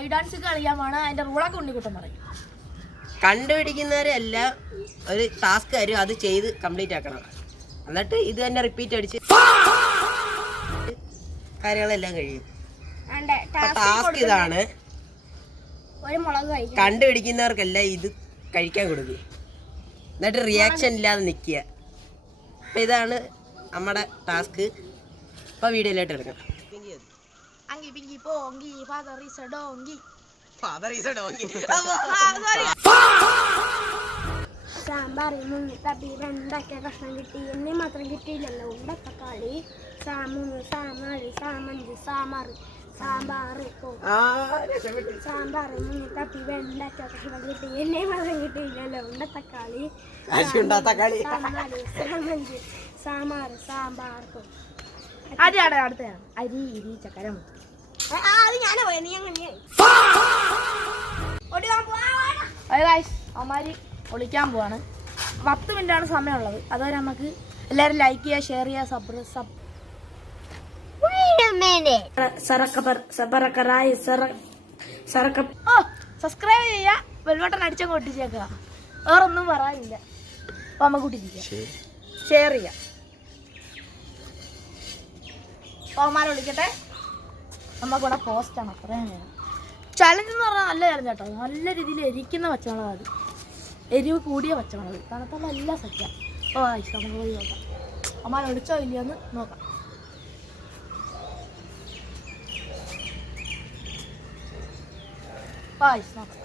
Live dance കളിക്കാൻ പോണ. അതിന്റെ റൂളൊക്കെ ഉണ്ണിക്കുട്ടൻ പറയും. കണ്ടുപിടിക്കുന്നവരെല്ലാം ഒരു ടാസ്ക് തരും, അത് ചെയ്ത് കംപ്ലീറ്റ് ആക്കണം. എന്നിട്ട് ഇത് തന്നെ റിപ്പീറ്റ് അടിച്ച് കാര്യങ്ങളെല്ലാം കഴിയും. ടാസ്ക് ഇതാണ്, കണ്ടുപിടിക്കുന്നവർക്കെല്ലാം ഇത് കഴിക്കാൻ കൊടുക്കും. എന്നിട്ട് റിയാക്ഷൻ ഇല്ലാതെ നിൽക്കുക. അപ്പം ഇതാണ് നമ്മുടെ ടാസ്ക്. അപ്പോൾ വീഡിയോയിലോട്ട് എടുക്കണം. സാമ്പാർ തപ്പി രണ്ടാക്കിയ കഷ്ണം കിട്ടി. എന്നെ മാത്രം കിട്ടിയില്ലല്ലോ. ഉണ്ടത്തക്കാളി സാമൂന്ന് സാമാര് സാമഞ്ച് സാമ്പാർ സാമ്പാർ സാമ്പാർ മുന്നിൽ തപ്പി രണ്ടാക്കിയ കഷ്ണം കിട്ടി. എന്നെ മാത്രം കിട്ടിയില്ലല്ലോ. ഉണ്ടത്തക്കാളി സാമഞ്ച് സാമ്പാർ സാമ്പാർ. അടുത്തതാണ് അരി ഇരി ചക്കര. അത് ഞാനാ പോയ, നീ അങ്ങനെ അവന്മാര് ഒളിക്കാൻ പോവാണ്. 10 മിനിറ്റാണ് സമയമുള്ളത്. അതുവരെ നമുക്ക് എല്ലാവരും ലൈക്ക് ചെയ്യുക, ഷെയർ ചെയ്യുക, സബ്സ്ക്രൈബ് ചെയ്യുക, ബെൽബട്ടൺ അടിച്ചങ്ങ് ഒട്ടിച്ചേക്കുക. വേറൊന്നും പറയാനില്ല. അപ്പൊ നമുക്ക് കൂട്ടിരിക്കുക, ഷെയർ ചെയ്യുക. അവന്മാരെ വിളിക്കട്ടെ. നമുക്കിവിടെ പോസ്റ്റാണ്. അത്രയും നേരം ചലഞ്ച് എന്ന് പറഞ്ഞാൽ നല്ല ചലഞ്ച് കേട്ടോ. നല്ല രീതിയിൽ എരിക്കുന്ന പച്ചമുളക്, അത് എരിവ് കൂടിയ പച്ചമുളക്. തണുത്തുള്ള എല്ലാം സത്യം. ഓ ആയിഷ് നമുക്ക് പോയി നോക്കാം. അമ്മ ഒളിച്ചോ ഇല്ലയെന്ന് നോക്കാം. ആയിഷ് നോക്കാം.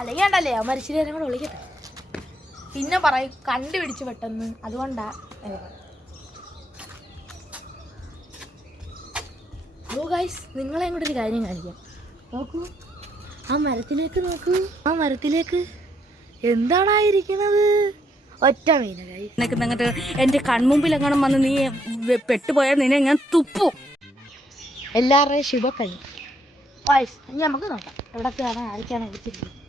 അല്ലെങ്കിൽ ഉണ്ടല്ലേ ആ മരിച്ചിരി നേരം കൂടെ വിളിക്കട്ടെ. പിന്നെ പറയും കണ്ടുപിടിച്ച് പെട്ടെന്ന്. അതുകൊണ്ടാ ഗൈസ്, നിങ്ങളെ കൂടെ ഒരു കാര്യം കാണിക്കാം. നോക്കൂ, ആ മരത്തിലേക്ക് നോക്കൂ. ആ മരത്തിലേക്ക് എന്താണായിരിക്കുന്നത്? ഒറ്റ മീന. എന്നിട്ട് എന്റെ കൺമുമ്പിൽ എങ്ങനെ വന്ന് നീ പെട്ടുപോയാൽ നിന്നെ ഞാൻ തുപ്പു. എല്ലാവരുടെയും ശുഭ കഴിഞ്ഞു. ഗൈസ്, ഇനി നമുക്ക് നോക്കാം എവിടൊക്കെയാണ് ആരൊക്കെയാണ് എടുത്തിരിക്കുന്നത്.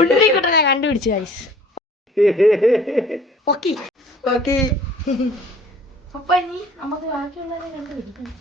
ഉണ്ണിക്കുട്ടനെ കണ്ടുപിടിച്ചു ഗൈസ്. അപ്പൊ ഇനി നമുക്ക് ബാക്കിയുള്ളവരെ കണ്ടുപിടിക്കണം.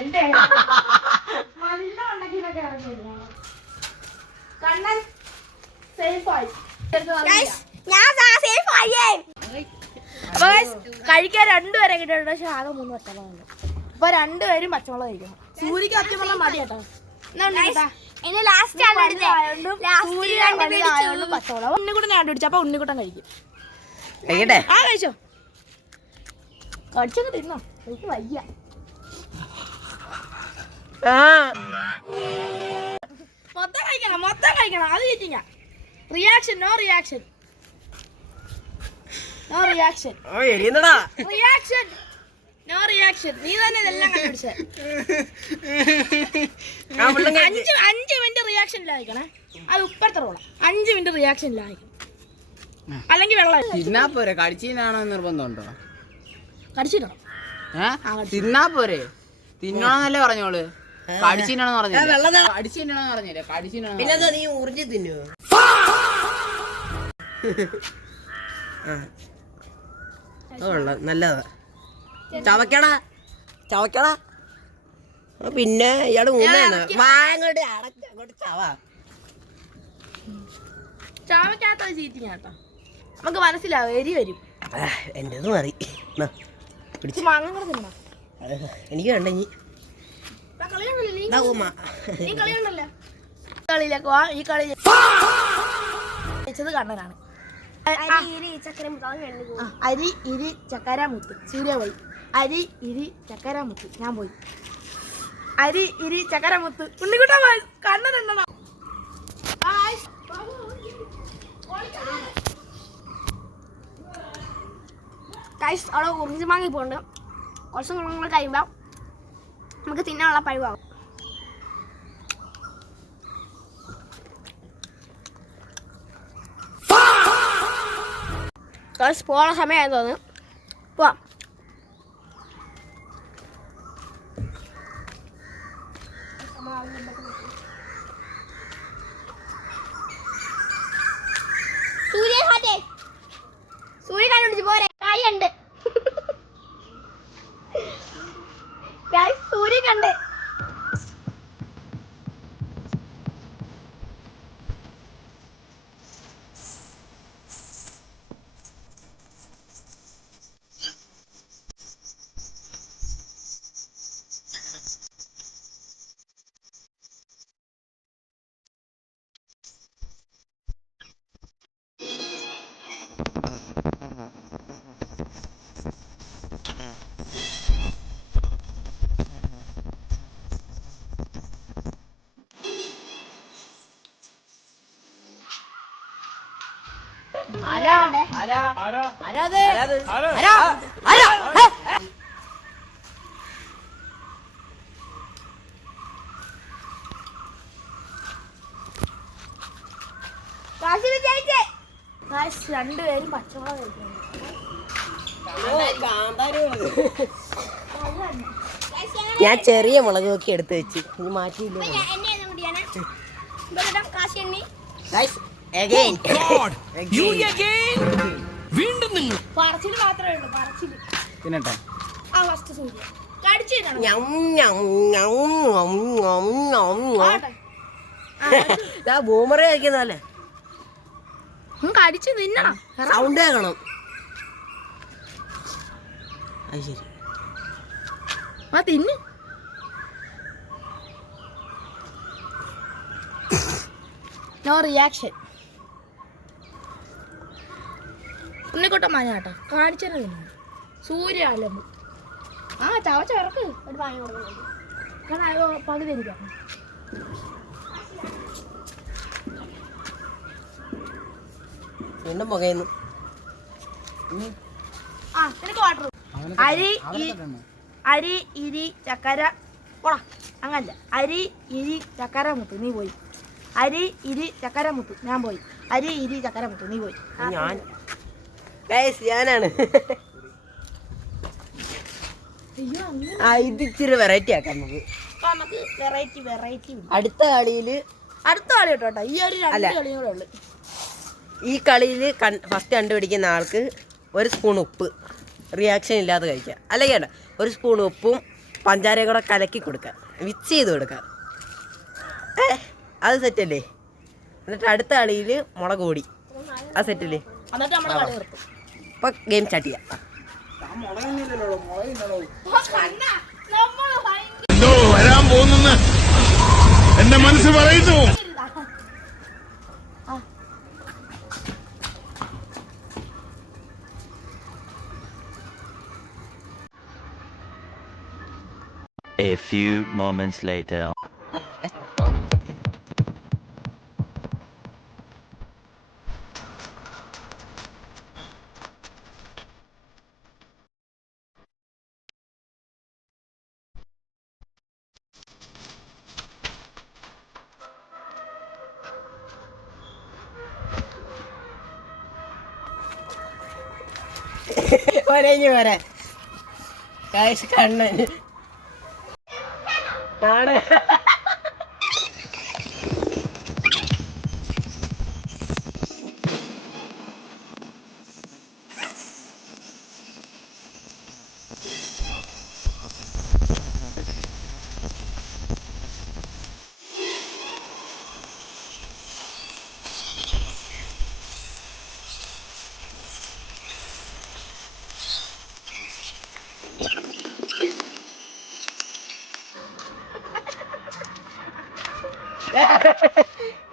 എന്റെ മല്ലുണ്ടെങ്കിലൊക്കെ ഇറങ്ങിയിരുന്നു. കണ്ണൻ സേഫായി. അപ്പൊ കഴിക്കാൻ 2 പേരെ കിട്ടിയിട്ടുണ്ട്. പക്ഷെ ആകെ 3 പച്ചമുളകുണ്ട്. അപ്പൊ 2 പേരും പച്ചമുളക് കഴിക്കണം. സൂര്യക്ക് പച്ചമുളക് മതി കേട്ടോ. പച്ചമുളക് ഉണ്ണിക്കുട്ടനെ കണ്ടുപിടിച്ചു. അപ്പൊ ഉണ്ണിക്കുട്ടൻ കഴിക്കും. ആ കഴിച്ചോ, കടിച്ചൊക്കെ തിന്നോ. എനിക്ക് വയ്യ. മൊത്തം കഴിക്കണം. അത് ചേച്ചിങ്ങ. Reaction no reaction. നീ തന്നെ ഇതെല്ലാം കണ്ടുപിടിച്ചേ. 5 മിനിറ്റ് റിയാക്ഷനിലായിക്കണേ. അത് ഇപ്പഴത്തെ റോളാ. 5 മിനിറ്റ് റിയാക്ഷനിലായിക്കണം. അല്ലെങ്കിൽ വെള്ളം തിന്നാ പോരെ. കടിച്ചീനാണോ നിർബന്ധമുണ്ടോ? കടിച്ചിട്ടോ തിന്നാ പോരെ. തിന്നണമെന്നല്ലേ പറഞ്ഞോള്. കടിച്ചീനാണെന്ന് പറഞ്ഞില്ലേ? കടിച്ചീനാണെന്ന് പറഞ്ഞില്ലേ? പിന്നെ നീ ഊർജി തിന്നുവോ? നല്ലതാ. ചവക്കടാ. പിന്നെ ഇയാള് അങ്ങോട്ട് അങ്ങോട്ട് ചാവക്കാത്ത ചീറ്റിങ് കേട്ടോ. നമുക്ക് മനസ്സിലാവും, എരി വരും. എന്റേത് മതി. മാങ്ങ കൂടെ തിന്നോ? എനിക്ക് വേണ്ട. കളിയിലേക്ക് പോവാം. ഈ കളി ജയിച്ചത് കണ്ണനാണ്. അരി ഇരി ചക്കര മുത്ത് സൂര്യ പോയി. അരി ഇരി ചക്കര മുത്ത് ഞാൻ പോയി. അരി ഇരി ചക്കര മുത്ത് ഉണ്ണിക്കുട്ടൻ പോയി. കണ്ണൻ എണ്ണണം. അവിടെ കുറച്ച് മാങ്ങി പോണ്ട്. കുറച്ച് നമ്മൾ കഴിയുമ്പോൾ നമുക്ക് തിന്നാനുള്ള പഴിവാകും. പോണ സമയമായി തോന്നുന്നു. പോവാം. സൂര്യ കണ്ടുപിടിച്ച് പോരെ. കായുണ്ട്. സൂര്യ കണ്ട്. രണ്ടുപേരും പച്ചമുളക് കഴിക്കണം. ഞാൻ ചെറിയ മുളക് നോക്കി എടുത്ത് വെച്ച് ഇനി മാറ്റിയില്ല. പറച്ചില് മാത്രമേ ഉള്ളൂ. പറച്ചില്. തിന്നട്ടെ. ആ ഫസ്റ്റ് സൂര്യ കടിച്ചു ബൂമറ കഴിക്കുന്നല്ലേ കടിച്ചു തിന്നണം. സൗണ്ട് കേൾക്കണം. അത് ശരി. ആ തിന്ന്. No reaction. ഉണ്ണിക്കുട്ടൻ മാഞ്ഞാട്ടോ കാണിച്ചത് തിന്നു. സൂര്യ അലമ്പ്. ആ ചവച്ചവർക്ക് ഒരു പാങ്ങ കൊടുക്കുന്നുണ്ട്. കാരണം പകുതി ഇരിക്കാം. വീണ്ടും പുകയുന്നു. ആ നിനക്ക് വാട്ടർ. അരി ഇരി ചക്കര പോടാ. അങ്ങനല്ല. അരി ഇരി ചക്കര മുത്ത് നീ പോയി. അരി ഇരി ചക്കര മുത്ത് ഞാൻ പോയി. അരി ഇരി ചക്കര മുത്ത് നീ പോയി. ഞാനാണ്. ഇത് ഇച്ചിരി വെറൈറ്റി ആക്കാം നമുക്ക്. വെറൈറ്റി അടുത്ത കളിയില് അടുത്ത കളി കേട്ടോ. ഈ ഒരു രണ്ട് കളിയും കൂടെ ഉള്ളു. ഈ കളിയിൽ ഫസ്റ്റ് കണ്ടുപിടിക്കുന്ന ആൾക്ക് ഒരു സ്പൂൺ ഉപ്പ് റിയാക്ഷൻ ഇല്ലാതെ കഴിക്കാം. അല്ലെങ്കിൽ വേണ്ട, ഒരു സ്പൂൺ ഉപ്പും പഞ്ചാരയും കൂടെ കലക്കി കൊടുക്കാം, മിക്സ് ചെയ്ത് കൊടുക്കാം. അത് സെറ്റല്ലേ? എന്നിട്ട് അടുത്ത കളിയിൽ മുളക് പൊടി. അത് സെറ്റല്ലേ? ഇപ്പം ഗെയിം സ്റ്റാർട്ട് ചെയ്യാം. എന്തോ വരാൻ പോകുന്നെന്ന് എന്റെ മനസ്സ് പറയുന്നു. A few moments later. ഒരേഞ്ഞു പോരാ കാശ് കണ്ണൻ ആണ്.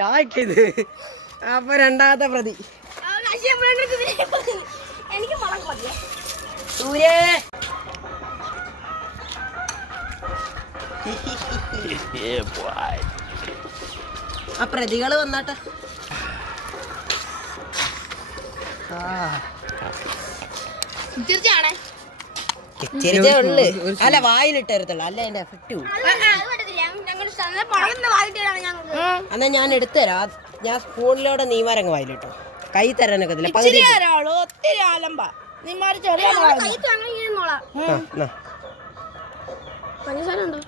കായ്ക്കത്. അപ്പൊ രണ്ടാമത്തെ പ്രതി എനിക്ക് മുളക് മതിയോ? സൂര്യേ. ആ പ്രതികള് വന്നാട്ടെ. തീർച്ചയാണേ ഇച്ചിരിച്ചേ ഉള്ളു. അല്ല വായിലിട്ടരുത്തുള്ളു, അല്ല അതിന്റെ എഫക്റ്റ് പോകും. എന്നാ ഞാൻ എടുത്തുതരാം. ഞാൻ സ്പൂണിലൂടെ നീമാരങ്ങ് വായിലിട്ടോ. കൈ തരാനൊക്കെ പകുതി. ഒത്തിരി ആലമ്പ നിമാര് ചെറിയ പഞ്ചസാര ഉണ്ടോ?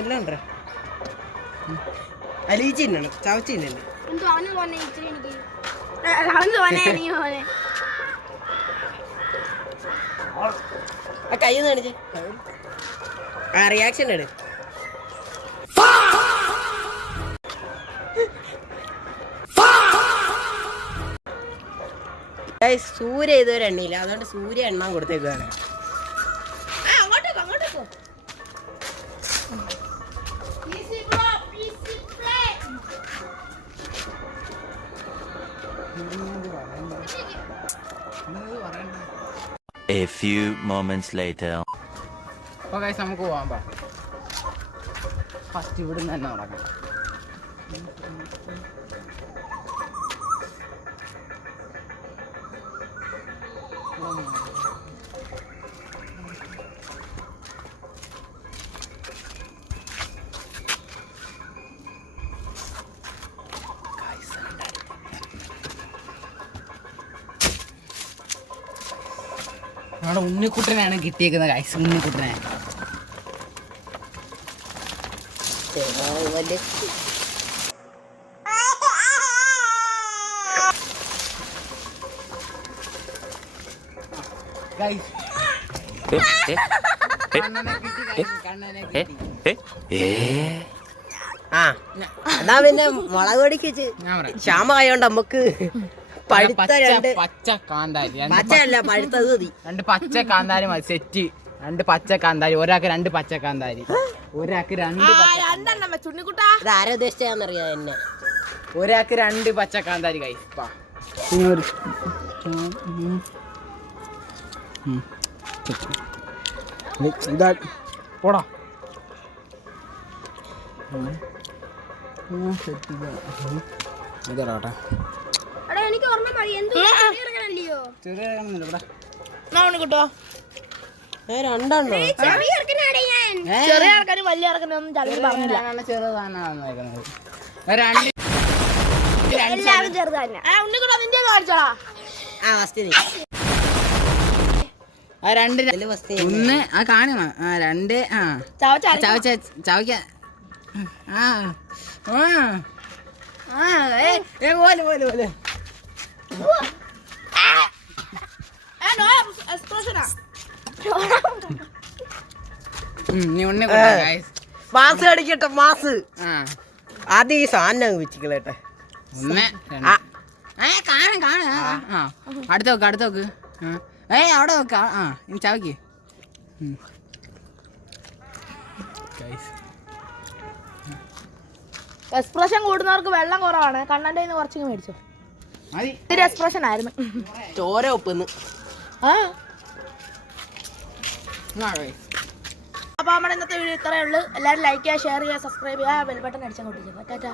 എല്ലാം ഉണ്ടോ? അലീച്ചി തിന്നണം, ചവച്ചി തിന്നണം. എന്തോ അവന് തോന്നെ ഇച്ചിരി എനിക്ക് അവന് തോന്നെ എനിക്ക് പോലെ. ആ കൈ ഒന്ന് കാണിച്ചേ. ആ റിയാക്ഷൻ എടു. സൂര്യ ഇതുവരെ എണ്ണയില്ല, അതുകൊണ്ട് സൂര്യ എണ്ണാൻ കൊടുത്തേക്കാണ്. A few moments later. അപ്പൊ guys നമുക്ക് പോവാൻ പാ. ഫസ്റ്റ് ഇവിടുന്ന് തന്നെ തുടങ്ങാം. നമ്മുടെ ഉണ്ണിക്കുട്ടനാണ് കിട്ടിയേക്കുന്നത് ഗൈസ്. ഉണ്ണിക്കുട്ടനെ ഗൈസ് കണ്ണനെ കിട്ടി, കണ്ണനെ കിട്ടി. ആ എന്നാ പിന്നെ മുളക് പൊടിക്ക് വെച്ച് ഞാൻ പറയാം. ക്ഷാമമായോണ്ട് നമുക്ക് പഴുത്ത രണ്ട് പച്ച കാന്താരി, പച്ചയല്ല പഴുത്തത് മതി. രണ്ട് പച്ച കാന്താരി മതി സെറ്റ്. രണ്ട് പച്ച കാന്താരി, ഒരാൾക്ക് രണ്ട് പച്ച കാന്താരി, ഒരാൾക്ക് രണ്ട് രണ്ടെണ്ണം ചുണ്ണിക്കുട്ടാ. ഇത് ആരെ ഉദ്ദേശിച്ചാന്നറിയാ എന്നെ. ഒരാൾക്ക് രണ്ട് പച്ച കാന്താരി കൈ. പോടാ ഇതാട്ടെ. എടാ എനിക്ക് ഓർമ്മ മതി. എന്തോ ചെറിയോ ചെറിയ ഉണ്ണിക്കുട്ടോ രണ്ടെണ്ണോ? ചെറിയ ഇറക്കനാടേ ഞാൻ. ചെറിയ ആൾക്കാരും വലിയ ആൾക്കാരൊന്നും ചളിയിൽ പറഞ്ഞില്ല. എല്ലാവരും ചെറുത് തന്നെ. ഉണ്ണിക്കുട്ടോ നിന്റെ കാണിച്ചോളാ. ആ ഫസ്റ്റ് നീ രണ്ട് ഇതില് first നീ. ഒന്ന് ആ കാണുമോ? ആ രണ്ട് ആ ചവച്ച ചവയ്ക്ക. ആ ആ ആ പോലെ പോലെ പോലെ നീ ഉണ്ണി മാസ് അടിക്കട്ടെ മാസ്. ആ ആദ്യം ഈ സാധനം വെച്ചിക്കളട്ടെ. ഒന്ന് കാണാം കാണാം. ആ അടുത്ത നോക്ക് അടുത്ത നോക്ക്. അവിടെ നോക്ക. ആ ഇനി ചവയ്ക്ക്. എക്സ്പ്രഷൻ കൂടുന്നവർക്ക് വെള്ളം കുറവാണ്. കണ്ണൻ്റെ കയ്യിൽ നിന്ന് കുറച്ചിങ്ങ് മേടിച്ചോ. മതി. ഇത്തിരി എക്സ്പ്രഷൻ ആയിരുന്നു. ചോര ഒപ്പുന്നു. ആ അപ്പോൾ നമ്മുടെ ഇന്നത്തെ വീഡിയോ ഇത്രയേ ഉള്ളൂ. എല്ലാവരും ലൈക്ക് ചെയ്യുക, ഷെയർ ചെയ്യുക, സബ്സ്ക്രൈബ് ചെയ്യുക, ബെൽ ബട്ടൺ അടിച്ചാൽ കൊണ്ടിരിക്കുക. ടാറ്റാ.